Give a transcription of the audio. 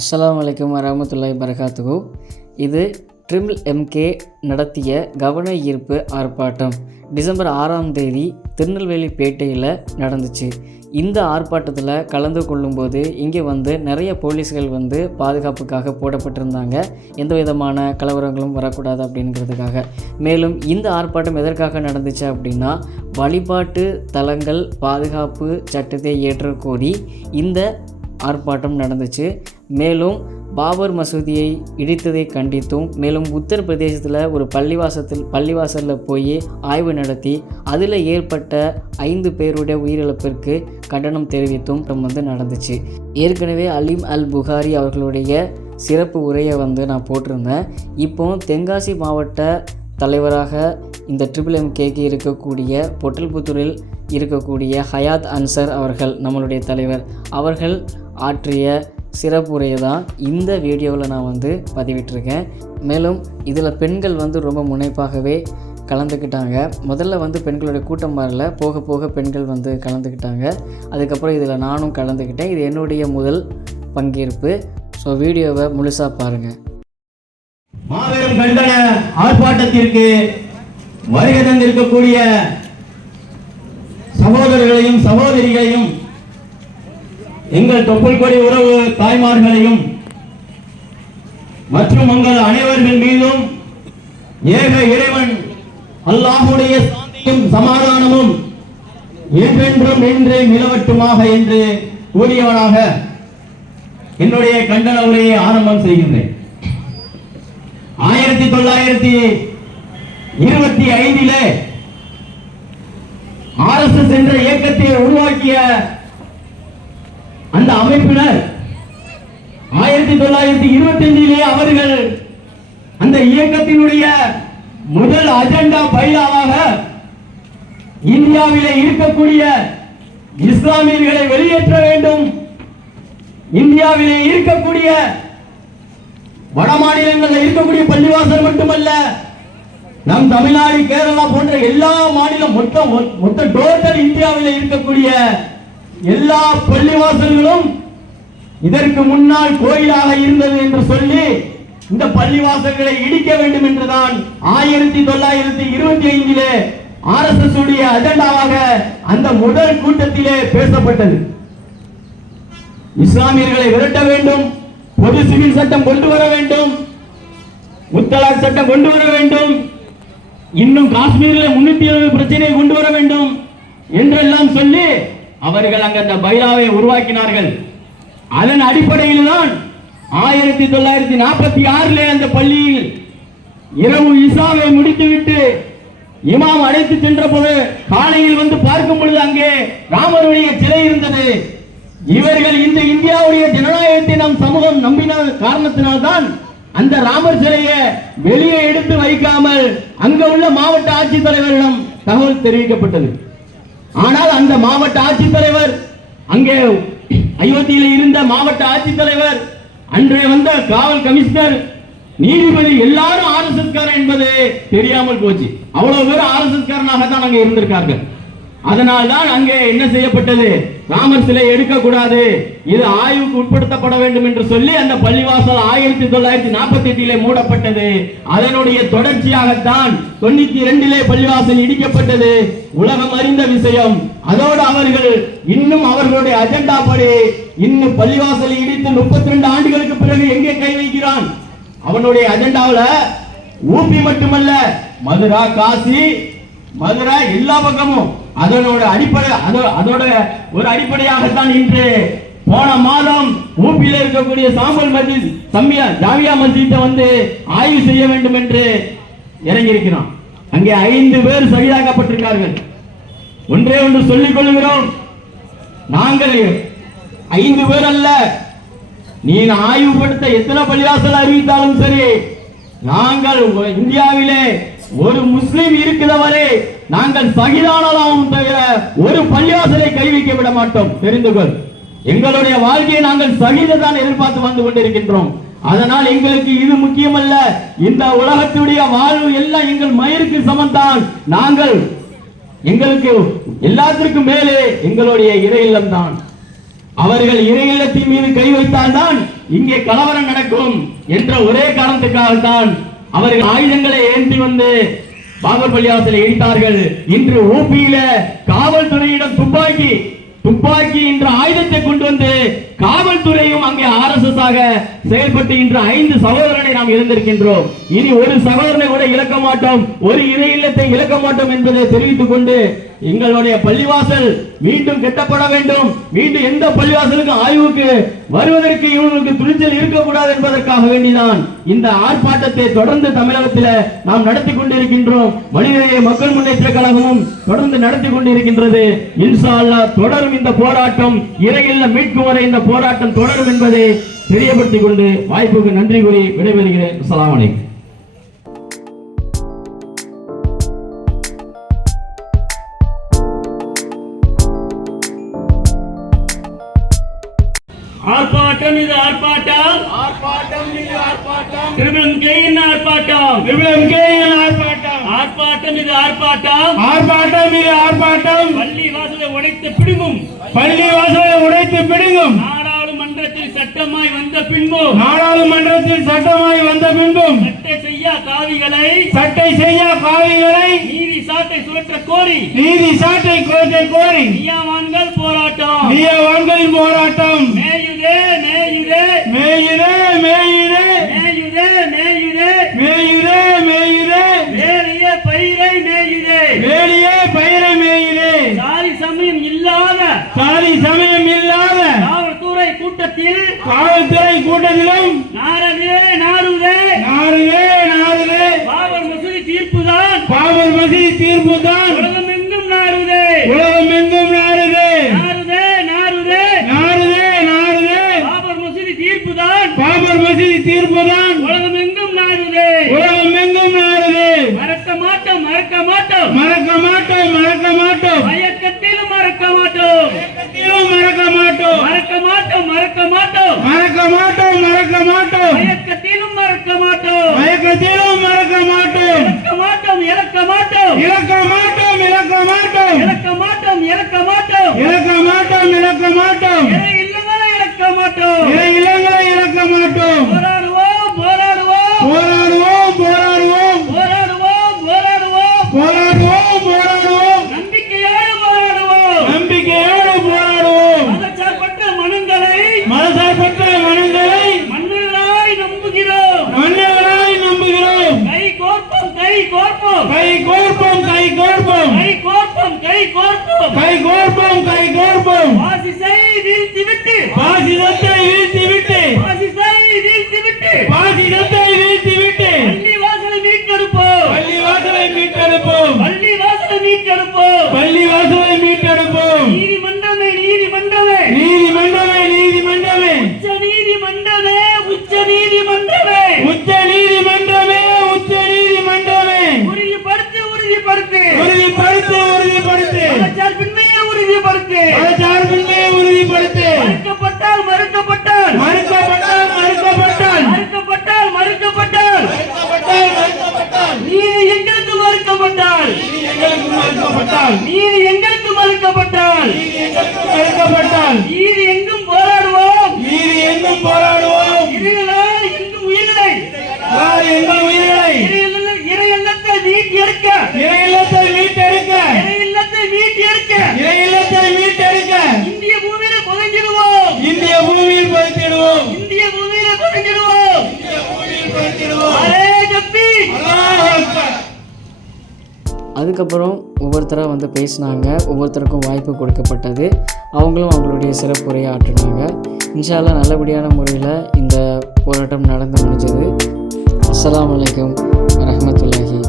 அஸ்லாம் அலைக்கும் வரமத்துல்லாய் பரகாத்துகு இது ட்ரிபிள் எம்கே நடத்திய கவன ஈர்ப்பு ஆர்ப்பாட்டம். டிசம்பர் ஆறாம் தேதி திருநெல்வேலி பேட்டையில் நடந்துச்சு. இந்த ஆர்ப்பாட்டத்தில் கலந்து கொள்ளும்போது இங்கே வந்து நிறைய போலீஸ்கள் வந்து பாதுகாப்புக்காக போடப்பட்டிருந்தாங்க. எந்த விதமான கலவரங்களும் வரக்கூடாது அப்படிங்கிறதுக்காக. மேலும் இந்த ஆர்ப்பாட்டம் எதற்காக நடந்துச்சு அப்படின்னா வழிபாட்டு தலங்கள் பாதுகாப்பு சட்டத்தை ஏற்றக்கோரி இந்த ஆர்ப்பாட்டம் நடந்துச்சு. மேலும் பாபர் மசூதியை இடித்ததை கண்டித்தும் மேலும் உத்தரப்பிரதேசத்தில் ஒரு பள்ளிவாசத்தில் பள்ளிவாசலில் போய் ஆய்வு நடத்தி அதில் ஏற்பட்ட ஐந்து பேருடைய உயிரிழப்பிற்கு கண்டனம் தெரிவித்தும் வந்து நடந்துச்சு. ஏற்கனவே அலிம் அல் புகாரி அவர்களுடைய சிறப்பு உரையை வந்து நான் போட்டிருந்தேன். இப்போ தென்காசி மாவட்ட தலைவராக இந்த ட்ரிபிள் எம்கேக்கு இருக்கக்கூடிய பொட்டல்புத்தூரில் இருக்கக்கூடிய ஹயாத் அன்சர் அவர்கள் நம்மளுடைய தலைவர் அவர்கள் ஆற்றிய சிறப்புரையை தான் இந்த வீடியோவில் நான் வந்து பதிவிட்டிருக்கேன். மேலும் இதில் பெண்கள் வந்து ரொம்ப முனைப்பாகவே கலந்துக்கிட்டாங்க. முதல்ல வந்து பெண்களுடைய கூட்டம் வரல போக போக பெண்கள் வந்து கலந்துக்கிட்டாங்க. அதுக்கப்புறம் இதில் நானும் கலந்துக்கிட்டேன். இது என்னுடைய முதல் பங்கேற்பு. ஸோ வீடியோவை முழுசாக பாருங்கள் மாபெரும் கண்டன ஆர்ப்பாட்டத்திற்கு வருகை தந்திருக்கக்கூடிய சகோதரர்களையும் சகோதரிகளையும் எங்கள் தொப்புள்கொடி உறவு தாய்மார்களையும் மற்றும் உங்கள் அனைவர்கள் மீதும் ஏக இறைவன் அல்லாஹுடைய சாந்தியும் சமாதானமும் என்றென்றும் நின்று நிலவட்டுமாக என்று கூறியவனாக என்னுடைய கண்டன உரையை ஆரம்பம் செய்கின்றேன். ஆயிரத்தி தொள்ளாயிரத்தி இருபத்தி ஐந்திலே ஆர்எஸ்எஸ் என்ற இயக்கத்தை உருவாக்கிய அந்த அமைப்பினர் ஆயிரத்தி தொள்ளாயிரத்தி இருபத்தி அஞ்சிலே அவர்கள் அந்த இயக்கத்தினுடைய முதல் அஜெண்டா பைலாவாக இந்தியாவிலே இருக்கக்கூடிய இஸ்லாமியர்களை வெளியேற்ற வேண்டும். இந்தியாவிலே இருக்கக்கூடிய வட மாநிலங்களில் இருக்கக்கூடிய பள்ளிவாசல் மட்டுமல்ல நம் தமிழ்நாடு கேரளா போன்ற எல்லா மாநிலம் மொத்தம் மொத்த டோட்டல் இந்தியாவில் இருக்கக்கூடிய எல்லா பள்ளிவாசல்களும் இதற்கு முன்னால் கோயிலாக இருந்தது என்று சொல்லி இந்த பள்ளிவாசல்களை இடிக்க வேண்டும் என்றுதான் ஆயிரத்தி தொள்ளாயிரத்தி இருபத்தி ஐந்திலே ஆர் எஸ் எஸ் உடைய அஜெண்டாவாக அந்த முதல் கூட்டத்திலே பேசப்பட்டது. இஸ்லாமியர்களை விரட்ட வேண்டும் பொது சிவில் சட்டம் கொண்டு வர வேண்டும் முத்தலாக் சட்டம் கொண்டு வர வேண்டும் இன்னும் காஷ்மீரில் முன்னூத்தி எழுபது பிரச்சனையை கொண்டு வர வேண்டும் என்றெல்லாம் சொல்லி அவர்கள் அங்க அந்த பைலாவை உருவாக்கினார்கள். அதன் அடிப்படையில் தான் ஆயிரத்தி தொள்ளாயிரத்தி நாற்பத்தி ஆறுல அந்த பள்ளியில் இரவு இசாவை முடித்துவிட்டு இமாம் அழைத்து சென்ற போது காலையில் வந்து பார்க்கும் பொழுது அங்கே ராமருடைய சிலை இருந்தது. இவர்கள் இந்த இந்தியாவுடைய ஜனநாயகத்தை நம் சமூகம் நம்பின காரணத்தினால்தான் அந்த ராமர் சிலையை வெளியே எடுத்து வைக்காமல் அங்க உள்ள மாவட்ட ஆட்சித்தலைவரிடம் தகவல் தெரிவிக்கப்பட்டது. ஆனால் அந்த மாவட்ட ஆட்சித்தலைவர் அங்கே அயோத்தியில் இருந்த மாவட்ட ஆட்சித்தலைவர் அன்றே வந்த காவல் கமிஷனர் நீதிபதி எல்லாரும் ஆர்எஸ்எஸ் காரன் என்பது தெரியாமல் போச்சு. அவ்வளவு பேர் ஆர்எஸ்எஸ் காரனாக தான் அங்க இருந்திருக்காங்க அதனால் தான் அங்கே என்ன செய்யப்பட்டது? ராமர் சிலை எடுக்கக்கூடாது. இது ஆய்வுக்கு உட்படுத்தப்பட வேண்டும் என்று சொல்லி அந்த பள்ளிவாசல் ஆயிரத்தி தொள்ளாயிரத்தி நாற்பத்தி எட்டிலே மூடப்பட்டது. அதனுடைய தொடர்ச்சியாகத்தான் தொண்ணூத்தி இரண்டிலே பள்ளிவாசல் இடிக்கப்பட்டது. உலகம் அறிந்த விஷயம். அதோடு அவர்கள் இன்னும் அவர்களுடைய அஜெண்டா படி இன்னும் பள்ளிவாசலை இடித்து முப்பத்தி ரெண்டு ஆண்டுகளுக்கு பிறகு எங்கே கை வைக்கிறான்? அவனுடைய அஜெண்டாவில் ஊபி மட்டுமல்ல மதுரா காசி மதுரை எல்லா பக்கமும் அதனோட அடிப்படை அதோட ஒரு அடிப்படையாகத்தான் இன்று போன மாதம் ஊப்பியில் இருக்கக்கூடிய சாம்பல் மஸ்ஜித் சம்மியா ஜாமியா மஸ்ஜித்தை வந்து ஆய்வு செய்ய வேண்டும் என்று இறங்கியிருக்கிறான். அங்கே ஐந்து பேர் சரியாக்கப்பட்டிருக்கார்கள் ஒன்றே ஒன்று சொல்லிக் கொள்கிறோம். நாங்கள் ஐந்து பேர் அல்ல. நீ ஆய்வுபடுத்த எத்தனை பள்ளிவாசல் அறிவித்தாலும் சரி நாங்கள் இந்தியாவிலே ஒரு முஸ்லிம் இருக்கிறவரே நாங்கள் சகிதானதாகவும் தவிர ஒரு பள்ளிவாசலை கைவிக்க விட மாட்டோம். தெரிந்து கொள். எங்களுடைய வாழ்க்கையை நாங்கள் சகிததான் எதிர்பார்த்து வந்து கொண்டிருக்கின்றோம். அதனால் எங்களுக்கு இது முக்கியமல்ல. இந்த உலகத்துடைய வாழ்வு எல்லாம் எங்கள் மயிருக்கு சமந்தான் நாங்கள் எங்களுக்கு எல்லாத்திற்கும் மேலே எங்களுடைய இறை இல்லம் தான் அவர்கள் இறை இல்லத்தின் மீது கை வைத்தால் தான் இங்கே கலவரம் நடக்கும் என்ற ஒரே காரணத்துக்காகத்தான் அவர்கள் ஆயுதங்களை ஏந்தி வந்து பாபர் பள்ளிவாசலை இடித்தார்கள். இன்று ஊபியில காவல்துறையிடம் துப்பாக்கி துப்பாக்கி என்ற ஆயுதத்தை கொண்டு வந்து காவல்துறையும் அங்கே ஆர்எஸ்எஸ் ஆக செயல்பட்டு ஐந்து சகோதரனை நாம் இழந்திருக்கின்றோம். இனி ஒரு சகோதரனை கூட இழக்க மாட்டோம். ஒரு இறை இல்லத்தை இழக்க மாட்டோம் என்பதை தெரிவித்துக் கொண்டு எங்களுடைய பள்ளிவாசல் மீண்டும் கெட்டப்பட வேண்டும். மீண்டும் எந்த பள்ளிவாசலுக்கு ஆய்வுக்கு வருவதற்கு இவங்களுக்கு துணிச்சல் இருக்கக்கூடாது என்பதற்காக வேண்டிதான் இந்த ஆர்ப்பாட்டத்தை தொடர்ந்து தமிழகத்தில் நாம் நடத்தி கொண்டிருக்கின்றோம். மனிதநேய மக்கள் முன்னேற்ற கழகமும் தொடர்ந்து நடத்தி கொண்டிருக்கின்றது. இன்ஷா அல்லாஹ் தொடரும் இந்த போராட்டம். இறையில் மீட்கும் வரை இந்த போராட்டம் தொடரும் என்பதை தெரியப்படுத்திக் கொண்டு வாய்ப்புக்கு நன்றி கூறி விடைபெறுகிறேன். அஸ்ஸலாமு அலைக்கும். ஆர்ப்பாட்டம் இது ஆர்ப்பாட்டம். ஆர்ப்பாட்டம் இது ஆர்ப்பாட்டம். திருமணம் ஆர்ப்பாட்டம்? ஆர்ப்பாட்டம்? ஆர்ப்பாட்டம் இது ஆர்ப்பாட்டம். ஆர்ப்பாட்டம் இது ஆர்ப்பாட்டம். பள்ளி வாசலை உடைத்து பிடுங்கும். பள்ளி வாசலை உடைத்து பிடுங்கும் நாடாளுமன்றத்தில் சட்டமாய் வந்த பின்பும் நாடாளுமன்றத்தில் சட்டமாய் வந்த பின்பும் சட்டை செய்யா காவிகளை சட்டை செய்ய காவிகளை நீதி சாட்டை சுழற்ற கோரி நீதி சாட்டை கோரி நியமான்கள் போராட்டம். நீயவான்களின் போராட்டம். காவல்துறை கூட்டத்திலும் நாரதே நாடுதே. நாடுவே நாடுவே பாபர் மசூதி தீர்ப்புதான். பாபர் மசீதி தீர்ப்பு தான் இறக்கம் பாசிசத்தை வீழ்த்திவிட்டு. பாசிசத்தை வீழ்த்தி மீட்டி எடுக்க. இறை இல்லத்தை மீட்டெடுக்க. இறையில்லத்தை மீட்டி எடுக்க இறை இல்லத்தை மீட்டெடுக்க. இந்திய பூமியில புதைஞ்சிடுவோம். இந்திய பூமியில் பதித்திடுவோம். இந்திய பூமியில புதைஞ்சிடுவோம். இந்திய பூமியில் பதித்திடுவோம். அரே ஜப்பி. அல்லாஹ் அக்பர். அதுக்கப்புறம் ஒவ்வொருத்தராக வந்து பேசினாங்க. ஒவ்வொருத்தருக்கும் வாய்ப்பு கொடுக்கப்பட்டது. அவங்களும் அவங்களுடைய சிறப்புரையை ஆற்றினாங்க. இன்ஷால்லா நல்லபடியான முறையில் இந்த போராட்டம் நடந்து முடிஞ்சது. அஸ்ஸலாமு அலைக்கும் வரஹ்மத்துல்லாஹி